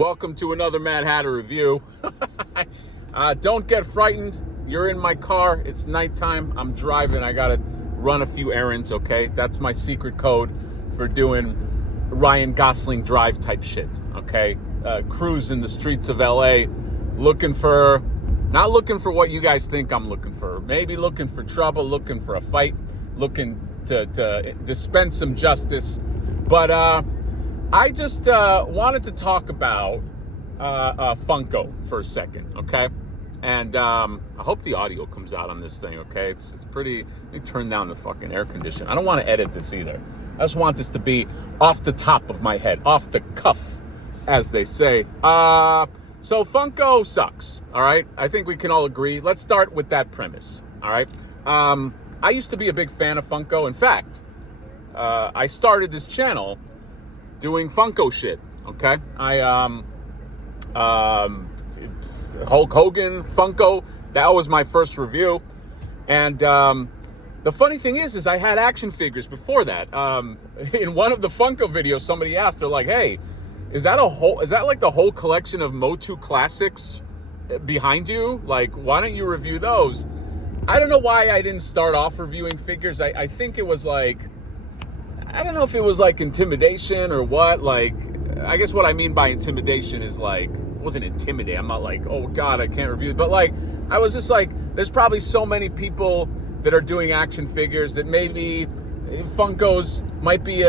Welcome to another Mad Hatter review. Don't get frightened. You're in my car. It's nighttime. I'm driving. I gotta run a few errands, okay? That's my secret code for doing Ryan Gosling drive type shit, okay? Cruise in the streets of LA, not looking for what you guys think I'm looking for. Maybe looking for trouble, looking for a fight, looking to dispense some justice. But I just wanted to talk about Funko for a second, okay? And I hope the audio comes out on this thing, okay? It's pretty. Let me turn down the fucking air conditioner. I don't want to edit this either. I just want this to be off the top of my head, off the cuff, as they say. So Funko sucks, all right? I think we can all agree. Let's start with that premise, all right? I used to be a big fan of Funko. In fact, I started this channel doing Funko shit, okay? Hulk Hogan, Funko, that was my first review. And the funny thing is I had action figures before that. In one of the Funko videos, somebody asked, they're like, hey, is that like the whole collection of Motu classics behind you? Like, why don't you review those? I don't know why I didn't start off reviewing figures. I think it was like, I don't know if it was like intimidation or what. Like, I guess what I mean by intimidation is like, it wasn't intimidating. I'm not like, oh God, I can't review it. But like, I was just like, there's probably so many people that are doing action figures that maybe Funkos might be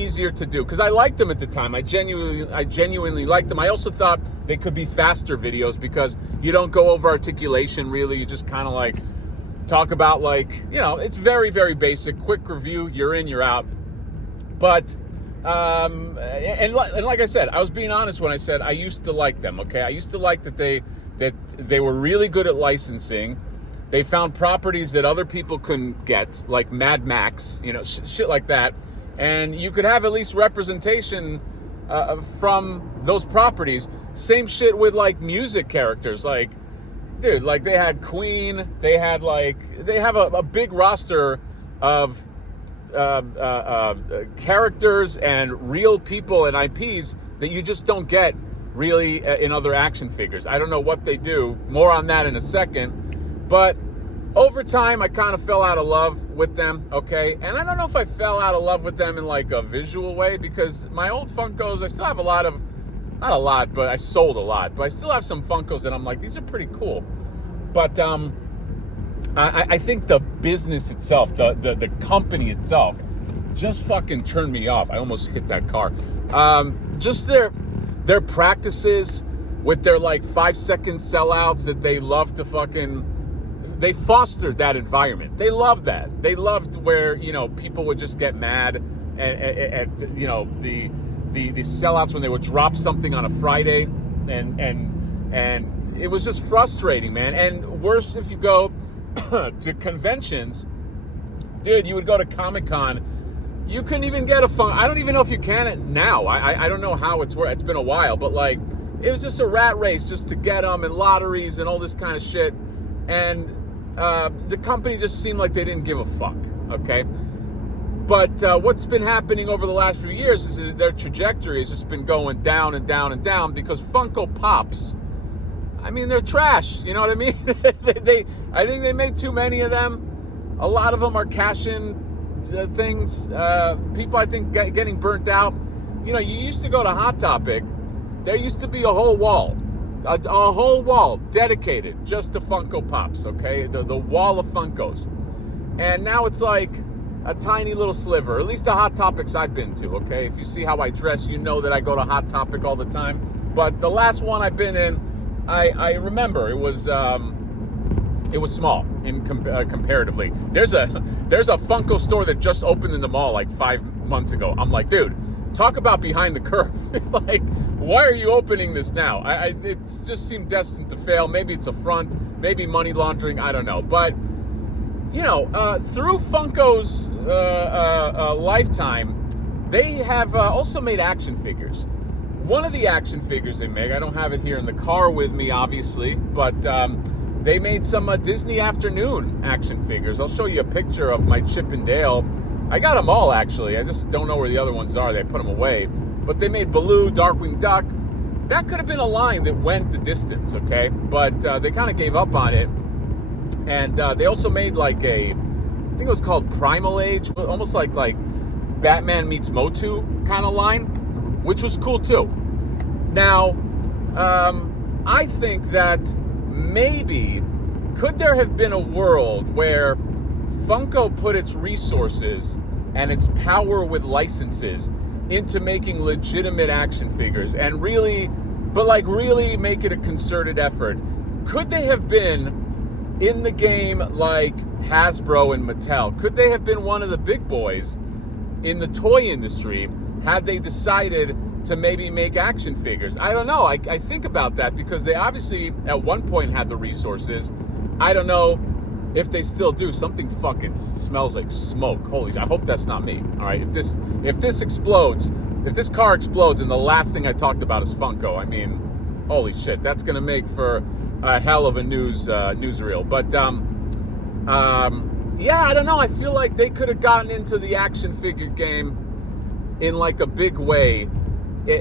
easier to do. Because I liked them at the time. I genuinely liked them. I also thought they could be faster videos because you don't go over articulation really. You just kind of like talk about, like, you know, it's very, very basic, quick review, you're in, you're out. But and like I said, I was being honest when I said I used to like them, okay? I used to like that they were really good at licensing. They found properties that other people couldn't get, like Mad Max, you know, shit like that. And you could have at least representation from those properties. Same shit with like music characters, like, dude, like they had Queen, they have a big roster of characters and real people and IPs that you just don't get really in other action figures. I don't know what they do. More on that in a second. But over time, I kind of fell out of love with them, okay? And I don't know if I fell out of love with them in like a visual way, because my old Funkos, I still have not a lot, but I sold a lot. But I still have some Funkos that I'm like, these are pretty cool. But I think the business itself, the company itself, just fucking turned me off. I almost hit that car. Just their practices with their like 5-second sellouts that they love to they fostered that environment. They loved that. They loved where, you know, people would just get mad at you know, the sellouts when they would drop something on a Friday, and it was just frustrating, man. And worse, if you go to conventions, dude, you would go to Comic-Con, you couldn't even get a Funko. I don't even know if you can now. I don't know how it's worked. It's been a while, but like, it was just a rat race just to get them, and lotteries and all this kind of shit. And the company just seemed like they didn't give a fuck, okay? But what's been happening over the last few years is that their trajectory has just been going down and down and down, because Funko Pops, I mean, they're trash, you know what I mean? I think they made too many of them. A lot of them are cash-in things. People, I think, getting burnt out. You know, you used to go to Hot Topic. There used to be a whole wall. A whole wall dedicated just to Funko Pops, okay? The wall of Funkos. And now it's like a tiny little sliver, at least the Hot Topics I've been to, okay? If you see how I dress, you know that I go to Hot Topic all the time. But the last one I've been in, I remember it was small in comparatively. There's a Funko store that just opened in the mall like 5 months ago. I'm like, dude, talk about behind the curve. Like, why are you opening this now? It just seemed destined to fail. Maybe it's a front, maybe money laundering, I don't know. But, you know, through Funko's lifetime, they have also made action figures. One of the action figures they make, I don't have it here in the car with me, obviously, but they made some Disney Afternoon action figures. I'll show you a picture of my Chip and Dale. I got them all, actually. I just don't know where the other ones are. They put them away. But they made Baloo, Darkwing Duck, that could have been a line that went the distance, okay? But they kind of gave up on it. And they also made like I think it was called Primal Age, almost like Batman meets Motu kind of line, which was cool too. Now, I think that maybe, could there have been a world where Funko put its resources and its power with licenses into making legitimate action figures and really make it a concerted effort? Could they have been in the game like Hasbro and Mattel? Could they have been one of the big boys in the toy industry had they decided to maybe make action figures? I don't know. I think about that because they obviously at one point had the resources. I don't know if they still do. Something fucking smells like smoke. Holy shit. I hope that's not me. All right. If this explodes, if this car explodes and the last thing I talked about is Funko, I mean, holy shit, that's going to make for a hell of a newsreel. But yeah, I don't know. I feel like they could have gotten into the action figure game in like a big way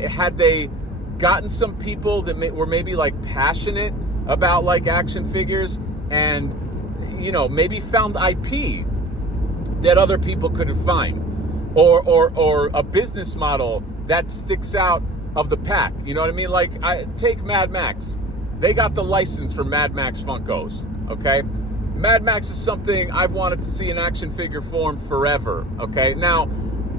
had they gotten some people that were maybe like passionate about like action figures and, you know, maybe found IP that other people couldn't find, or a business model that sticks out of the pack. You know what I mean? Like, take Mad Max. They got the license for Mad Max Funkos, okay? Mad Max is something I've wanted to see in action figure form forever, okay? Now,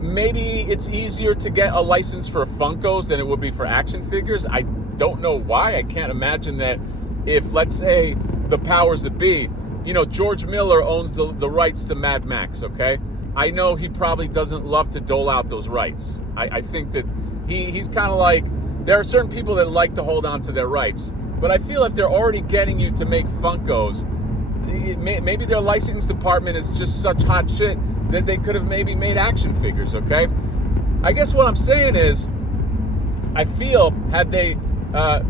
maybe it's easier to get a license for Funkos than it would be for action figures. I don't know why. I can't imagine that if, let's say, the powers that be, you know, George Miller owns the rights to Mad Max, okay? I know he probably doesn't love to dole out those rights. I think that he's kind of like, there are certain people that like to hold on to their rights. But I feel if they're already getting you to make Funkos, maybe their licensing department is just such hot shit that they could have maybe made action figures, okay? I guess what I'm saying is, I feel had they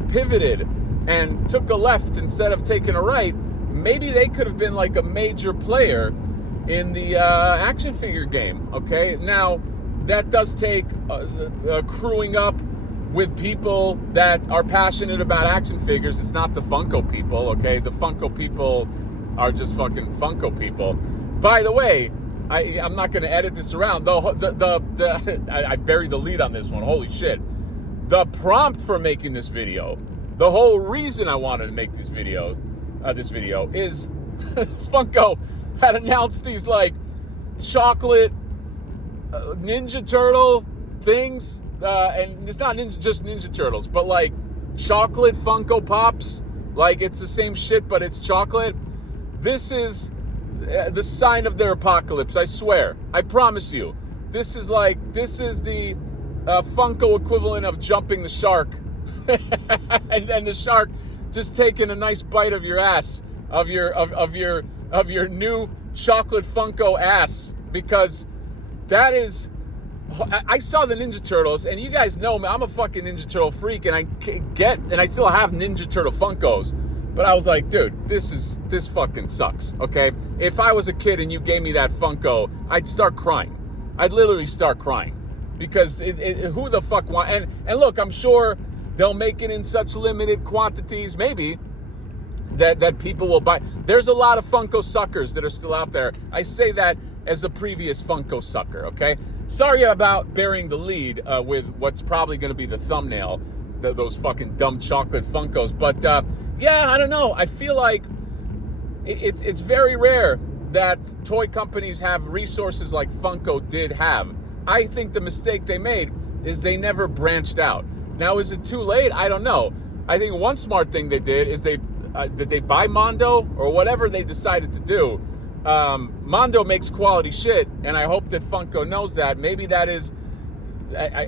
pivoted and took a left instead of taking a right, maybe they could have been like a major player in the action figure game, okay? Now, that does take crewing up with people that are passionate about action figures. It's not the Funko people, okay? The Funko people are just fucking Funko people. By the way, I'm not going to edit this around. I buried the lead on this one. Holy shit. The prompt for making this video, the whole reason I wanted to make this video is Funko had announced these like chocolate Ninja Turtle things. And it's not just Ninja Turtles, but like chocolate Funko Pops. Like it's the same shit, but it's chocolate. This is the sign of their apocalypse, I swear. I promise you. This is the Funko equivalent of jumping the shark. and the shark just taking a nice bite of your ass, of your new chocolate Funko ass, because that is... I saw the Ninja Turtles, and you guys know me, I'm a fucking Ninja Turtle freak, and I still have Ninja Turtle Funkos, but I was like, dude, this fucking sucks, okay? If I was a kid and you gave me that Funko, I'd start crying. I'd literally start crying, because who the fuck want, and look, I'm sure they'll make it in such limited quantities, maybe, that people will buy. There's a lot of Funko suckers that are still out there. I say that as a previous Funko sucker, okay? Sorry about burying the lead with what's probably going to be the thumbnail, those fucking dumb chocolate Funkos. But yeah, I don't know. I feel like it's very rare that toy companies have resources like Funko did have. I think the mistake they made is they never branched out. Now, is it too late? I don't know. I think one smart thing they did is did they buy Mondo or whatever they decided to do. Mondo makes quality shit, and I hope that Funko knows that. Maybe that is, I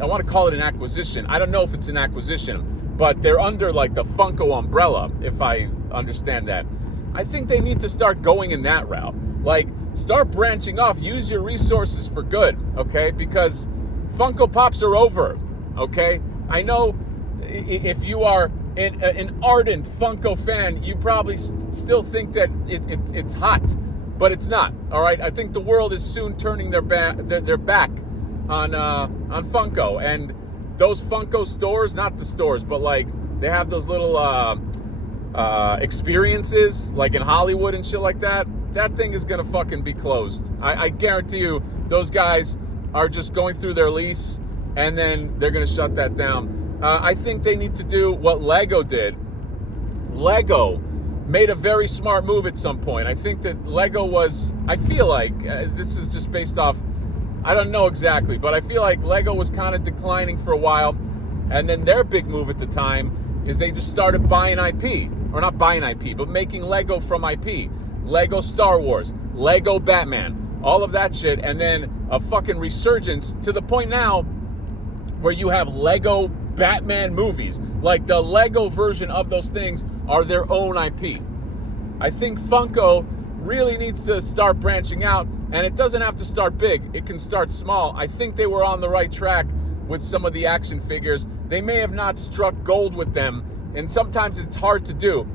want to call it an acquisition. I don't know if it's an acquisition, but they're under like the Funko umbrella, if I understand that. I think they need to start going in that route. Like, start branching off, use your resources for good, okay? Because Funko Pops are over, okay? I know if you are an ardent Funko fan, you probably still think that it's hot, but it's not. All right, I think the world is soon turning their back on Funko, and those Funko stores, not the stores, but like they have those little experiences like in Hollywood and shit like that. That thing is gonna fucking be closed. I guarantee you those guys are just going through their lease and then they're gonna shut that down. I think they need to do what Lego did. Lego made a very smart move at some point. I think that Lego was, I feel like, this is just based off, I don't know exactly, but I feel like Lego was kind of declining for a while. And then their big move at the time is they just started buying IP, or not buying IP, but making Lego from IP. Lego Star Wars, Lego Batman, all of that shit. And then a fucking resurgence to the point now where you have Lego Batman movies. Like the Lego version of those things are their own IP. I think Funko really needs to start branching out, and it doesn't have to start big. It can start small. I think they were on the right track with some of the action figures. They may have not struck gold with them, and sometimes it's hard to do.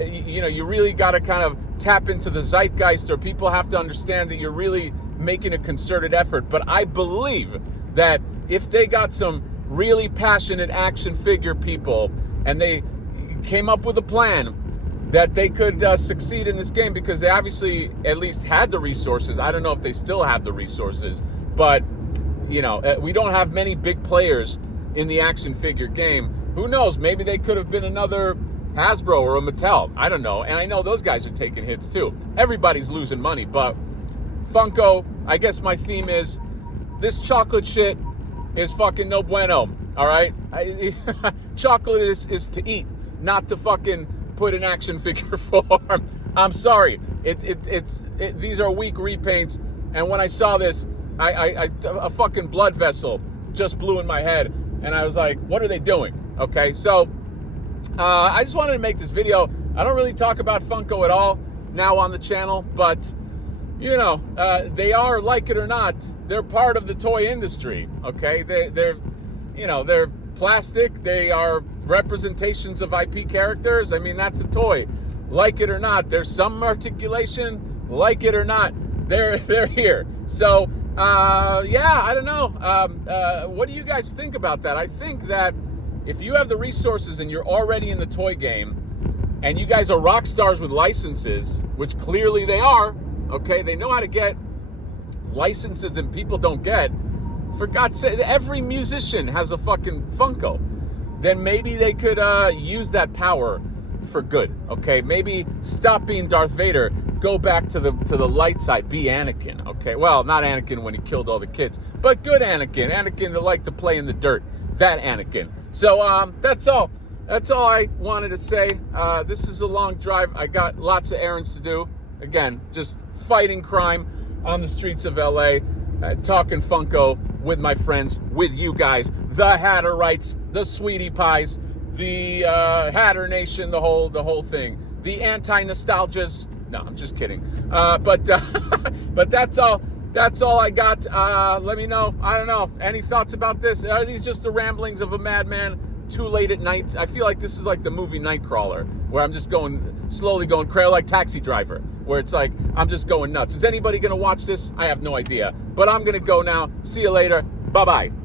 You know, you really got to kind of tap into the zeitgeist, or people have to understand that you're really making a concerted effort. But I believe that if they got some really passionate action figure people and they came up with a plan, that they could succeed in this game, because they obviously at least had the resources. I don't know if they still have the resources, but you know, we don't have many big players in the action figure game. Who knows? Maybe they could have been another Hasbro or a Mattel. I don't know. And I know those guys are taking hits too. Everybody's losing money, but Funko, I guess my theme is this chocolate shit is fucking no bueno. All right? Chocolate is to eat, not to fucking put in action figure form. I'm sorry. These are weak repaints. And when I saw this, a fucking blood vessel just blew in my head. And I was like, what are they doing? Okay, so I just wanted to make this video. I don't really talk about Funko at all now on the channel, but you know, they are, like it or not, they're part of the toy industry. Okay, they're you know, they're plastic. They are representations of IP characters. I mean, that's a toy. Like it or not, there's some articulation. Like it or not, they're here. So yeah, I don't know. What do you guys think about that? I think that if you have the resources and you're already in the toy game and you guys are rock stars with licenses, which clearly they are, okay, they know how to get licenses and people don't get. For God's sake, every musician has a fucking Funko. Then maybe they could use that power for good, okay? Maybe stop being Darth Vader, go back to the light side, be Anakin, okay? Well, not Anakin when he killed all the kids, but good Anakin that liked to play in the dirt, that Anakin. So that's all I wanted to say. This is a long drive. I got lots of errands to do. Again, just fighting crime on the streets of LA, talking Funko with my friends, with you guys, the Hatterites, the Sweetie Pies, the Hatter Nation, the whole thing, the anti-nostalgias. No, I'm just kidding. But that's all. That's all I got. Let me know. I don't know. Any thoughts about this? Are these just the ramblings of a madman too late at night? I feel like this is like the movie Nightcrawler, where I'm just slowly going crazy, like Taxi Driver, where it's like I'm just going nuts. Is anybody going to watch this? I have no idea. But I'm going to go now. See you later. Bye-bye.